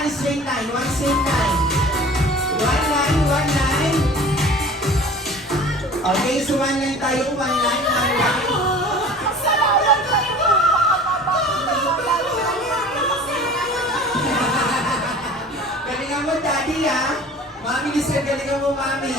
one straight line, one straight line. One line, one line. Okay, so one line tayo, one line, one line. Galingan mo, daddy, ha? Mami, Lisa, galingan mo, mami.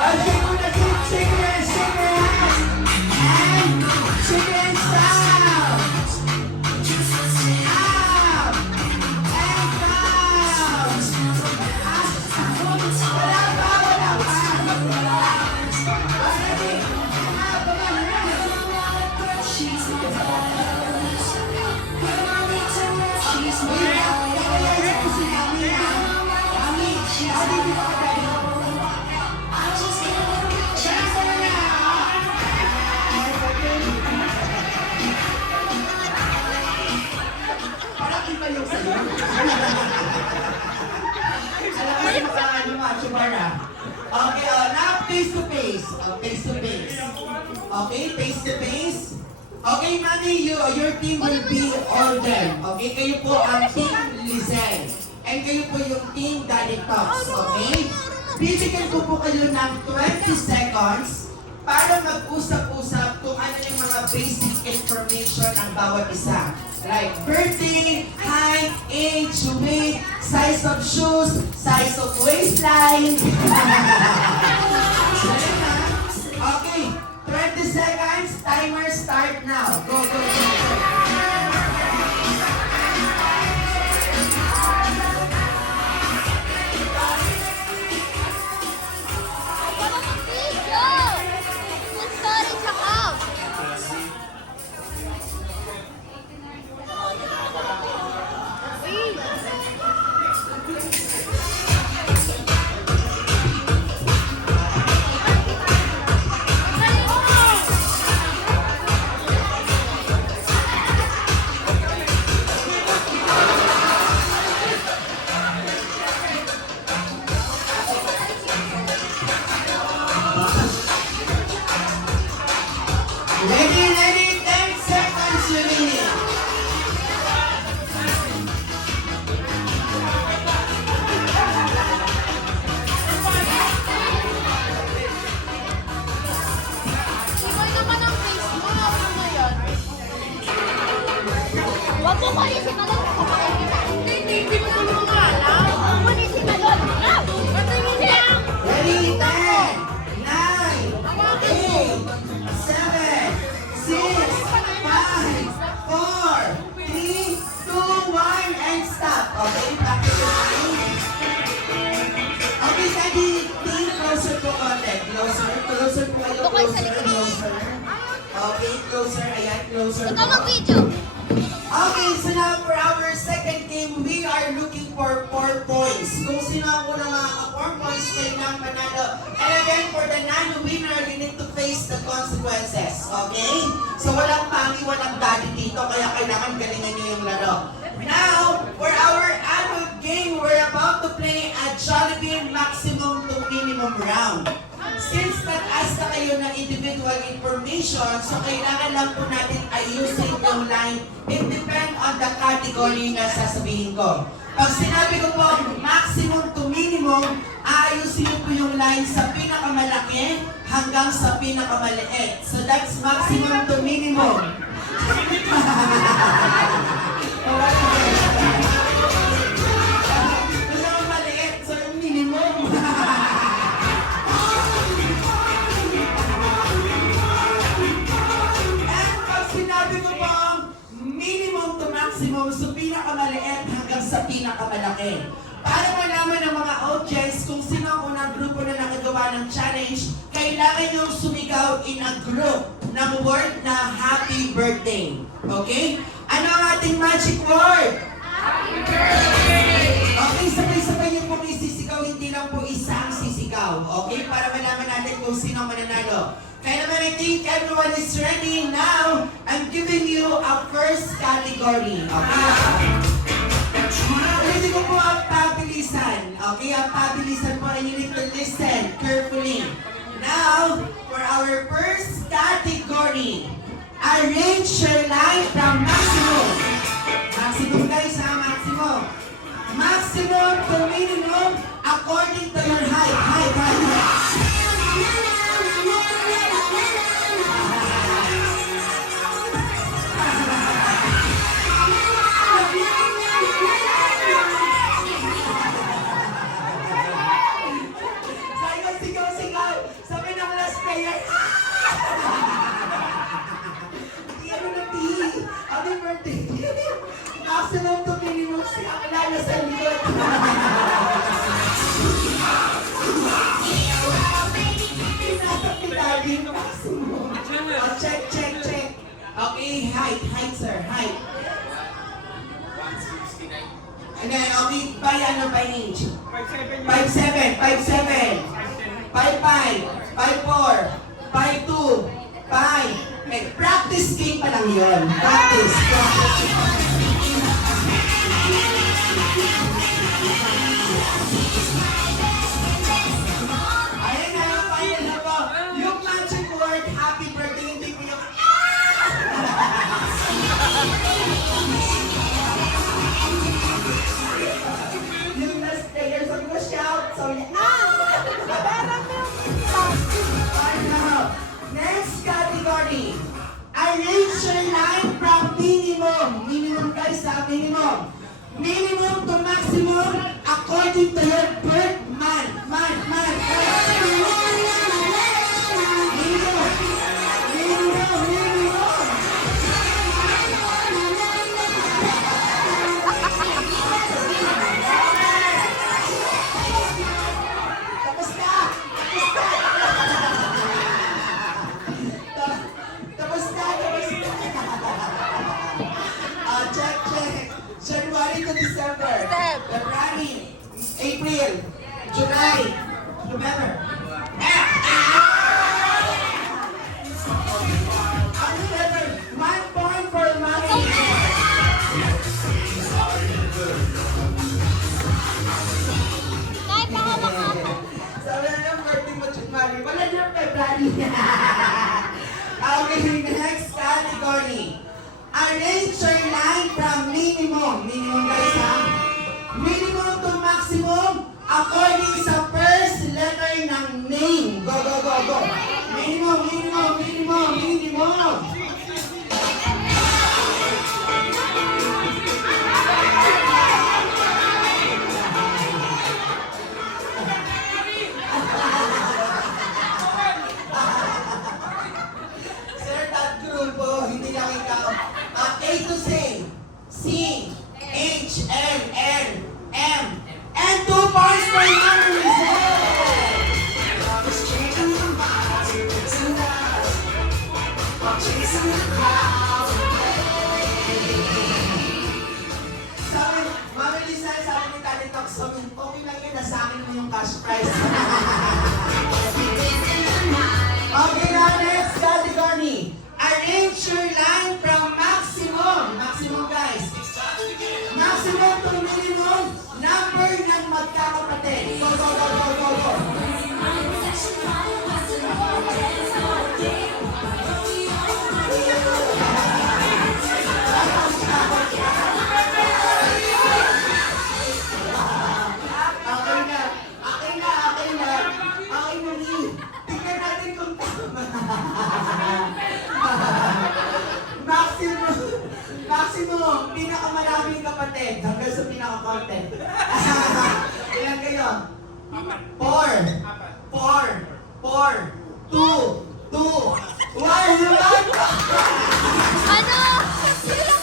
Okay, muna, shake it, shake it. And shake it, stop. Up. And down. Wala pa, wala pa. Ready? Up, come on, Okay, now face to face. Face to face. Okay, face to face. Okay, Mami, your team will be all them. Okay, kayo po ang team Lizel. And kayo po yung team Daddy Talks. Okay? Bibigyan ko po kayo ng 20 seconds para mag-usap-usap kung ano yung mga basic information ng bawat isa. Like birthday, height, age, weight, size of shoes, size of waistline. Okay, 20 seconds, timer start now. Go, go, go. Ready, 10 seconds remaining. Wag mo palisin ka lang kapag makikita. Hindi mo ko naman alam. Wag mo palisin ka doon. Patingin lang. Ready, 10, 9, 8, 7, 6, 5, 4, 3, 2, 1, and stop. Okay, practice your time. Okay, Daddy, team closer po konti. Closer, closer po kayo. Doon kayo sa Closer, likod. closer. Okay, closer. Ayan, closer. Ikaw mag-video. Okay, so now for our second game, we are looking for 4 points. Kung sino ang unang makaka 4 points, kayo lang manalo. And again, for the non-winner, you need to face the consequences. Okay? So walang mami, walang daddy dito, kaya kailangan galingan nyo yung laro. Now, for our adult game, we're about to play a Jollibee maximum to minimum round. Since nag-ask na kayo ng individual information, so kailangan lang po natin ayusin yung line. It depends on the category na sasabihin ko. Pag sinabi ko po maximum to minimum, aayusin niyo po yung line sa pinakamalaki hanggang sa pinakamaliit. So that's maximum to minimum. Pinakamaliit, so yung minimum. Maximum, so pinakamaliit hanggang sa pinakamalaki. Para malaman ng mga audience kung sino ang unang grupo na nakagawa ng challenge, kailangan nyo sumigaw in a group ng word na happy birthday. Okay? Ano ang ating magic word? Happy birthday! Okay, sabay-sabay nyo pong isisigaw, hindi lang po isang sisigaw. Okay? Para malaman natin kung sino ang mananalo. Kaya naman, I think everyone is ready. Now, I'm giving you a first category. Okay? Pwede ko po ang pabilisan. Okay? Ang pabilisan po, and you need to listen carefully. Now, for our first category, Arrange your line from maximum. Maximum guys ha, maximum. Maximum to minimum according to your height. Height. Sigaw. Sabi ng last player, Di ano na T. Happy birthday. Maximum to minimum siya kalala sa likod. Pinapitagin maximum. Oh, check. Okay, height sir, height. 169. And then, okay, by ano, by inch? 5'7". 5'7", 5'7", 5'5", 5'4", 5'2", 5'. Eh, practice game pa lang yun. Practice. Ayan na, final na po. Yung magic word, happy birthday, hindi ko yung... Yung last player, sabi ko shout, so next category. Arrange your line from minimum. Minimum guys ha, minimum. Minimum to maximum according to your birth month. Minimum. Tapos na. Check. January to December. February, April, July, November. October, 1 point for Mami. Kahit baka makapag. Sabi na yung birthday mo, January. Wala yung February. Okay, next category. Arrange your line from minimum. Minimum guys ha. Minimum to maximum according sa first letter ng name. Go. Minimum. Sir, that grupo, hindi lang ikaw. A to Z, C, H, L, M. And 2 points for Mami Sabi, Mami Lizelle, sabi ni Tani Toxomin, okay lang yun, nasa akin naman yung cash prize. Okay na, next category. Arrange your line from maximum. Maximum guys. Maximum to minimum number ng magkakapatid. Go. Okay na. Tingnan natin kung tama. Maximum, pinakamaraming kapatid hanggang sa pinaka-konti. Ilan kayo? 4, 2, 1, Ano? Sila!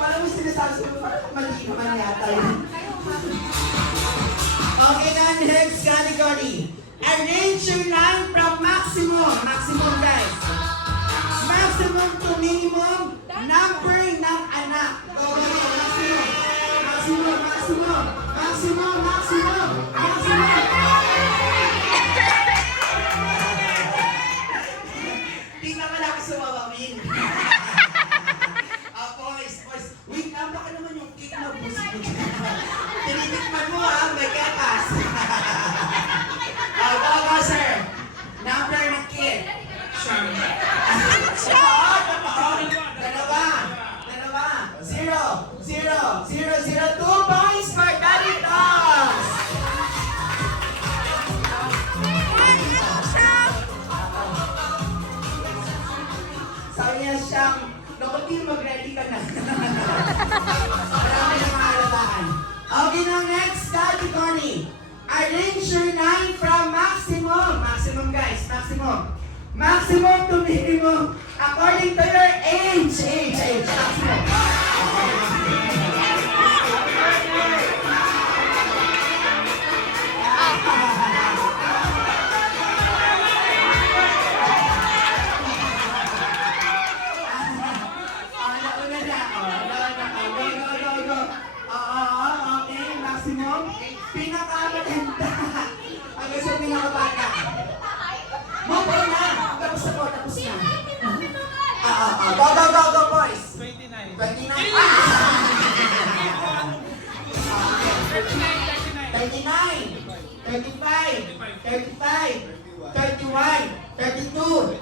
Parang may sinasabi mo, parang mali naman yata yun. Okay na, next category. Arrange your line from maximum. Maximum guys. Maximum to minimum number ng anak. Go. Maximum. Di naman ako sumawawin. Boys. Wait lang, baka naman yung cake na busi mo. Tinitikman mo ha, may kepas. Answer 9 from maximum. Maximum guys, maximum. Maximum to minimum according to your age. Maximum. Nauna na. Go. Okay, maximum. Pinakamaganda. Hanggang sa pinakabata. Move on na. Tapos na. Go, boys. 29. 39. 35. 31. 32.